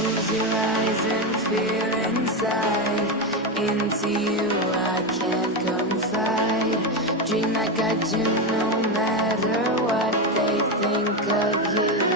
Close your eyes and feel inside. Into you I can confide. Dream like I do no matter what they think of you.